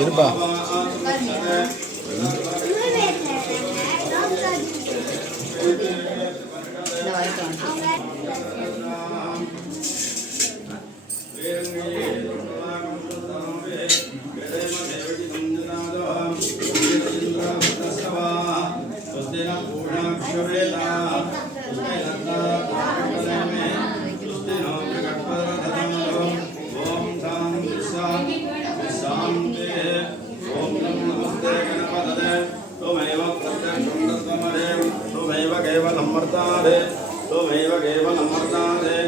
இருப்பா வேறு त्वमेव केवलमर्तारे त्वमेव केवलमर्तारे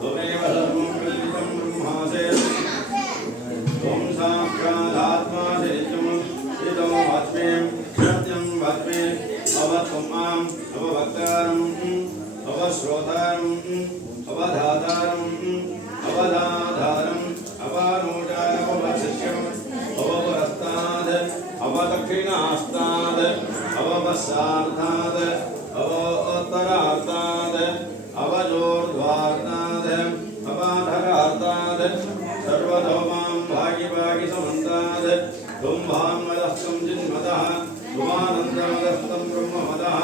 त्वमेव सर्वं कल्पितं ब्रह्मासे ॐ साक्षादात्मा शरीरं श्रितो वात्मे सत्यं वात्मे अवत्वं माम् अववक्तारम् अवश्रोतारम् अवधातारम् अवधा अवदक्षिणास्ताद् अववस्सार्थाद् अवोत्तरार्ताद् अवजोर्ध्वार्ताद् अवाधरार्ताद् सर्वतो माँ भागि भागि समन्ताद् त्वं भान्मदस्तं जिन्मदः त्वमानन्दमदस्तं ब्रह्ममदः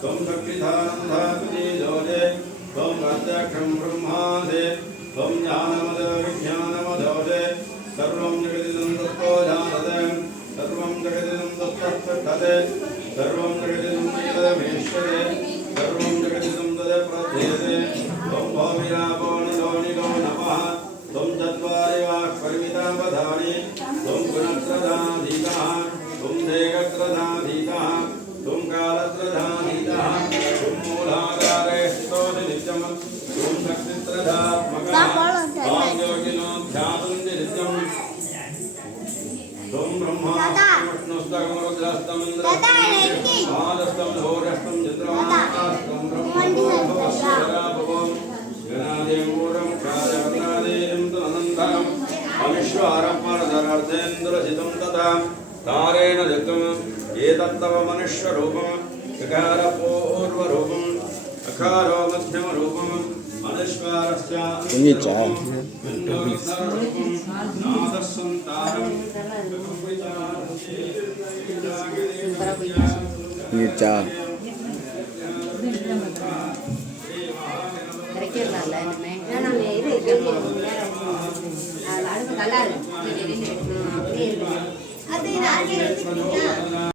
त्वं शक्तिधानन्धातुजीजोजे त्वं प्रत्यक्षं ब्रह्मासे त्वं ज्ञानमद विज्ञानमदोजे सर्वं जगदिदं सर्वं जगदिदं तदमेश्वरे सर्वं जगदिदं तदप्रध्येते त्वं भौमिरापो निलो निलो नमः त्वं चत्वारि वाक्परिमितावधानि त्वं गुणत्रधाधीतः त्वं देहत्रधाधीतः त्वं कालत्रधाधीतः त्वं मूलाधारे स्थितोऽसि नित्यं त्वं शक्तित्रधात्मकः त्वां योगिनो ध्यातुं नित्यम्। त्वं ब्रह्मा विष्णुस्तकमरुद्रस्तमिन्द्रस्तम् आदस्तं घोरस्तं चन्द्रमास्तं ब्रह्मभवस्वराभवम् गणादेवूरं क्षारवत्रादेयं तदनन्तरम् अविश्वारपरदरार्धेन्द्रजितं तथा तारेण दत्तम् एतत्तव मनुष्यरूपम् चकारपूर्वरूपम् अकारो मध्यमरूपम् अनुस्वारस्य நீச்சா? நல்லா இருக்கு.